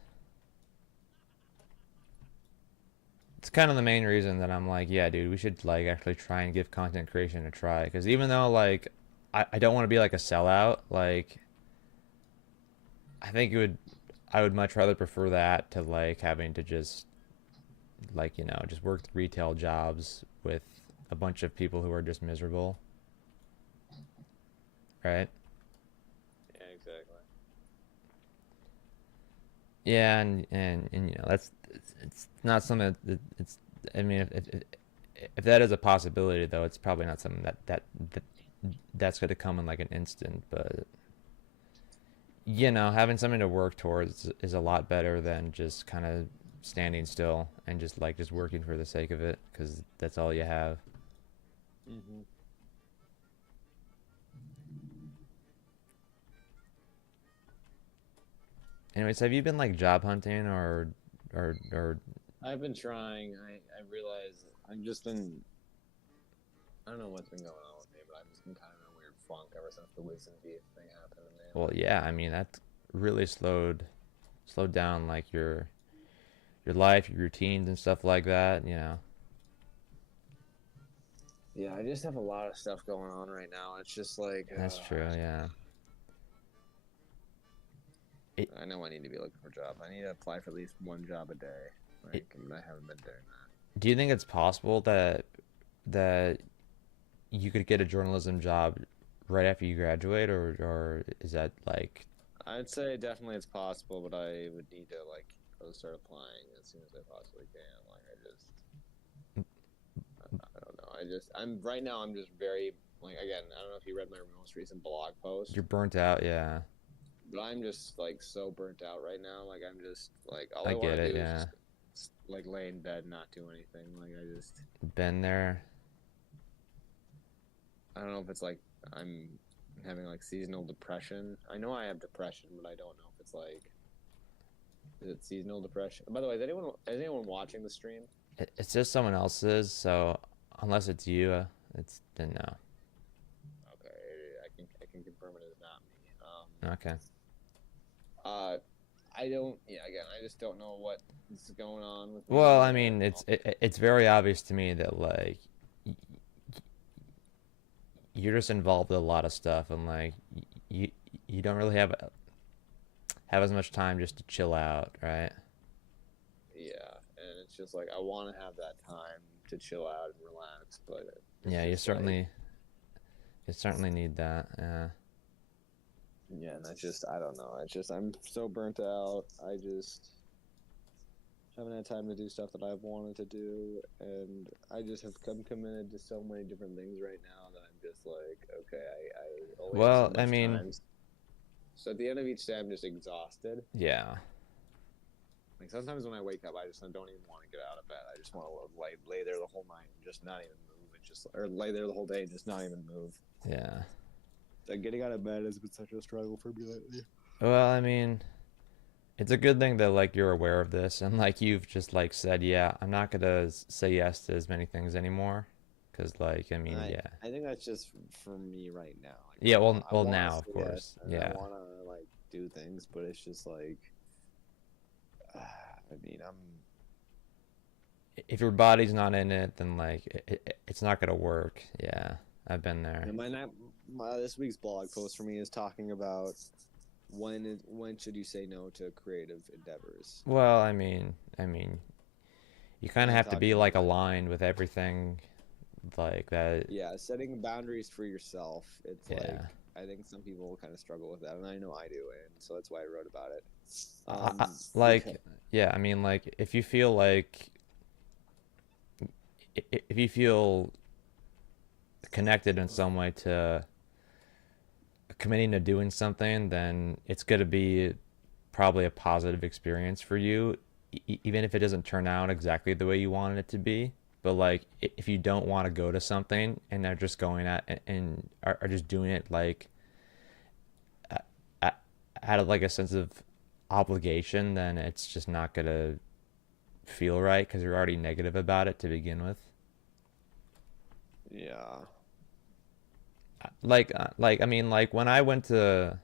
It's kind of the main reason that I'm like, yeah, dude, we should like actually try and give content creation a try. Because even though like I don't want to be like a sellout, like I think I would much rather prefer that to like having to just like just work retail jobs with a bunch of people who are just miserable, right? Yeah, exactly. Yeah, and that's it's not something that it's. I mean, if that is a possibility, though, it's probably not something that's going to come in like an instant. But having something to work towards is a lot better than just kind of standing still and just working for the sake of it, because that's all you have. Mm-hmm. Anyways, have you been like job hunting or I've been trying. I realize I've just been. I don't know what's been going on with me, but I've just been kind of in a weird funk ever since the Wiz and Beef thing happened to me. well, yeah, I mean that really slowed down like your life, your routines and stuff like that. Yeah, I just have a lot of stuff going on right now. It's just like That's true, yeah. It, I know I need to be looking for a job. I need to apply for at least one job a day. it, Like, and I haven't been doing that. do you think it's possible that you could get a journalism job right after you graduate, or is that like I'd say definitely it's possible, but I would need to like go start applying as soon as I possibly can. Like I don't know. I'm right now. I'm just very like again. I don't know if you read my most recent blog post, you're burnt out? Yeah, but I'm just like so burnt out right now. Like I'm just like all I I want get to it. do is Yeah, just like lay in bed, not do anything. Like been there. I don't know if it's like I'm having like seasonal depression. I know I have depression, but I don't know if it's like is it seasonal depression? By the way, is anyone watching the stream? It's just someone else's, so unless it's you, it's then no. Okay, I can confirm it is not me. Okay. I don't. Yeah, again, I just don't know what is going on with me. Well, I mean, it's very obvious to me that like you're just involved with a lot of stuff, and like you don't really have as much time just to chill out, right? Yeah, and it's just like I want to have that time to chill out and relax, but it's Yeah, just like you certainly need that. Yeah. yeah, and I don't know. It's just I'm so burnt out. I just haven't had time to do stuff that I've wanted to do, and I just have committed to so many different things right now that I'm just like, okay, I only have so Well, I much mean, time. So at the end of each day, I'm just exhausted. yeah. Like sometimes when I wake up, I just don't even want to get out of bed. I just want to lay there the whole night and just not even move. Or lay there the whole day and just not even move. Yeah. Like getting out of bed has been such a struggle for me lately. Well, I mean, it's a good thing that like you're aware of this and like you've just like said, yeah, I'm not gonna say yes to as many things anymore, because like I mean, yeah, I think that's just for me right now. Like yeah. Well, I well, want to now of say yes, course, and I yeah. want to like do things, but it's just like, I mean, I'm If your body's not in it, then like it's not gonna work. Yeah, I've been there. and my this week's blog post for me is talking about when should you say no to creative endeavors. Well, I mean, you kind of And have to talking be about like aligned with everything, like that. yeah, setting boundaries for yourself. It's like Yeah. I think some people kind of struggle with that, and I know I do, and so that's why I wrote about it. Like, Because yeah, I mean, like if you feel like if you feel connected in some way to committing to doing something, then it's going to be probably a positive experience for you, even if it doesn't turn out exactly the way you wanted it to be. But like, if you don't want to go to something and they're just going at and are just doing it like out of like a sense of obligation, then it's just not gonna feel right because you're already negative about it to begin with. yeah, Like I mean, like when I went to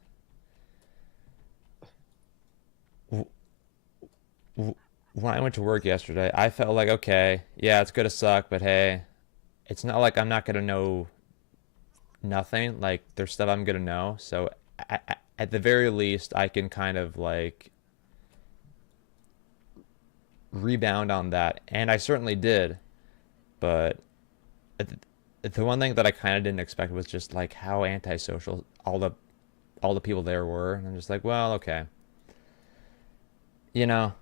when I went to work yesterday, I felt like, okay, yeah, it's gonna suck, but hey, it's not like I'm not gonna know nothing. Like there's stuff I'm gonna know, so at the very least, I can kind of like rebound on that, and I certainly did. But the one thing that I kind of didn't expect was just like how antisocial all the people there were, and I'm just like, well, okay, you know,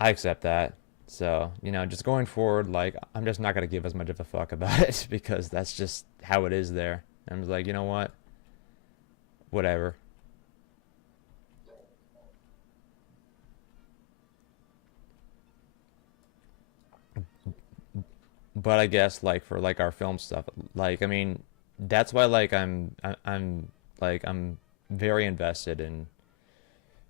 I accept that. So, just going forward, like, I'm just not going to give as much of a fuck about it because that's just how it is there. I'm just like, you know what? Whatever. But I guess, like, for, like, our film stuff, like, I mean, that's why, like, I'm very invested in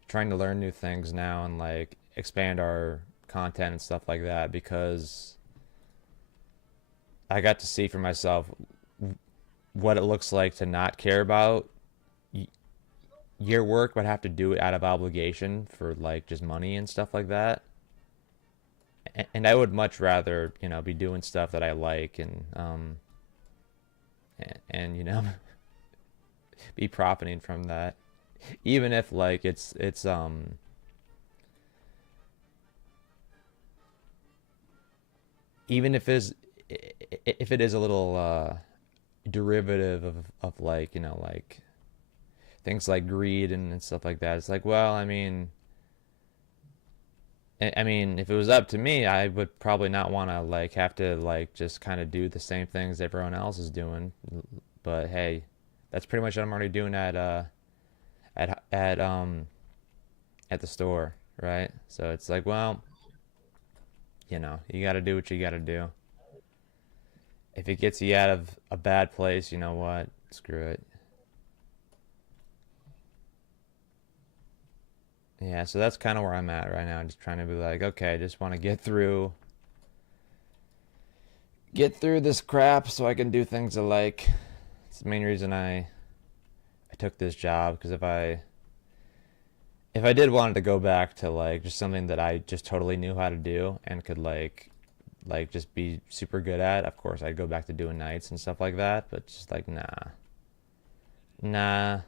trying to learn new things now and, like, expand our content and stuff like that because I got to see for myself what it looks like to not care about your work but have to do it out of obligation for like just money and stuff like that. And I would much rather, be doing stuff that I like and be profiting from that. Even if like it's even if it is a little derivative of like, like things like greed and stuff like that. It's like, well, I mean, if it was up to me, I would probably not want to like have to like just kind of do the same things everyone else is doing. But hey, that's pretty much what I'm already doing at at um at the store, right? So it's like, well, you got to do what you got to do. If it gets you out of a bad place, you know what? Screw it. Yeah, so that's kind of where I'm at right now. Just trying to be like, okay, I just want to get through this crap so I can do things I like. It's the main reason I took this job because if I did wanted to go back to like just something that I just totally knew how to do and could like just be super good at, of course I'd go back to doing nights and stuff like that, but just like nah,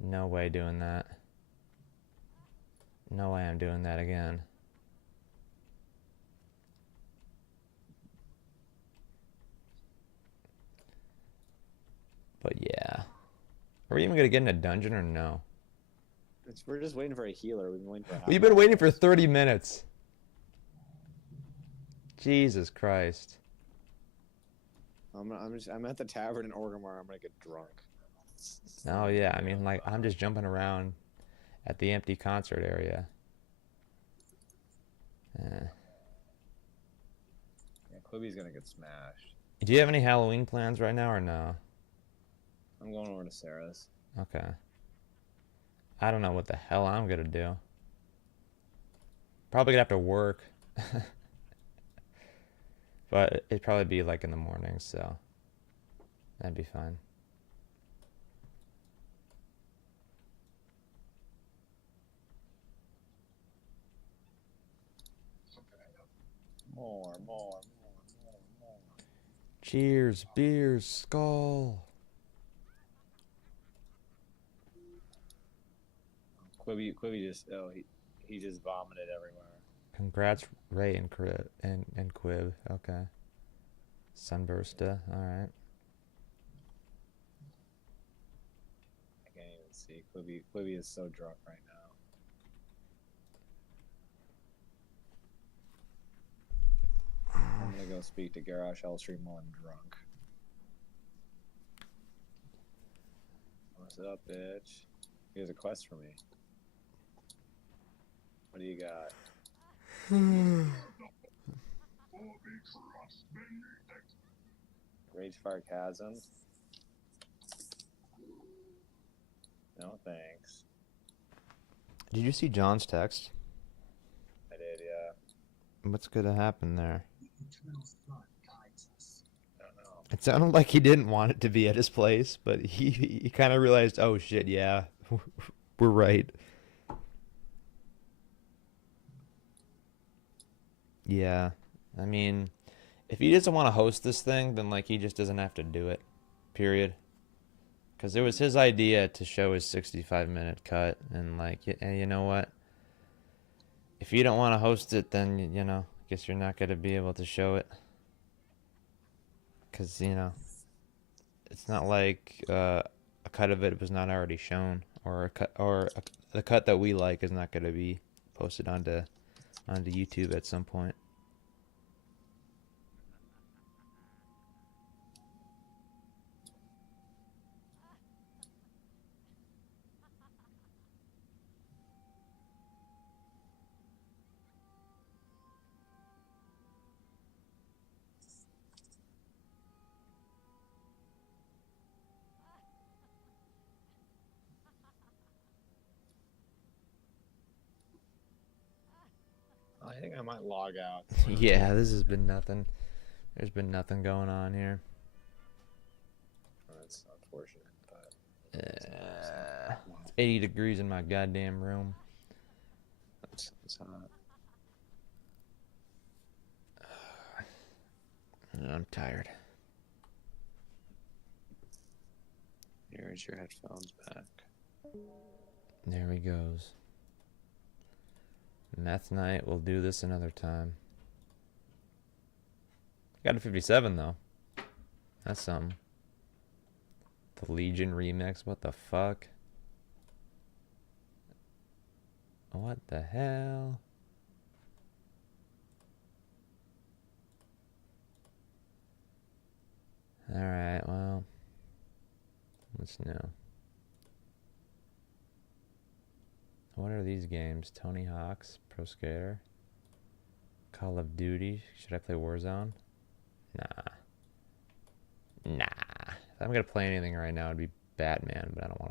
no way doing that. No way I'm doing that again. But yeah. Are we even gonna get in a dungeon or no? we're just waiting for a healer. We've been waiting for a half We've been hour. waiting for 30 minutes. Jesus Christ. I'm at the tavern in Orgrimmar. I'm gonna get drunk. Oh yeah, I mean like I'm just jumping around at the empty concert area. Yeah, Quibi's gonna get smashed. Do you have any Halloween plans right now or no? I'm going over to Sarah's. Okay. I don't know what the hell I'm gonna do. Probably gonna have to work. But it'd probably be like in the morning, so that'd be fine. More. Cheers, beers, skull. Quibi just he just vomited everywhere. Congrats, Ray and Quib. Okay. Sunbursta. All right. I can't even see. Quibi is so drunk right now. I'm gonna go speak to Garrosh Hellstream while I'm drunk. What's up, bitch? Here's a quest for me. What do you got? Ragefire Chasm? No, thanks. Did you see John's text? I did, yeah. What's gonna happen there? I don't know. It sounded like he didn't want it to be at his place, but he kind of realized, oh shit, yeah, we're right. Yeah, I mean, if he doesn't want to host this thing, then like he just doesn't have to do it, period. Because it was his idea to show his 65-minute cut, and like, you know what? If you don't want to host it, then you know, I guess you're not gonna be able to show it. Because you know, it's not like a cut of it was not already shown, or the cut that we like is not gonna be posted onto YouTube at some point. I think I might log out. Yeah, this has been nothing. There's been nothing going on here. That's unfortunate, but 80 degrees in my goddamn room. it's hot. I'm tired. Here's your headphones back. There he goes. Meth night. We'll do this another time. Got a 57 though. That's something. The Legion remix. What the fuck? What the hell? Alright, well. What's new? What are these games? Tony Hawk's Pro Skater? Call of Duty? Should I play Warzone? Nah. If I'm gonna play anything right now, it'd be Batman, but I don't want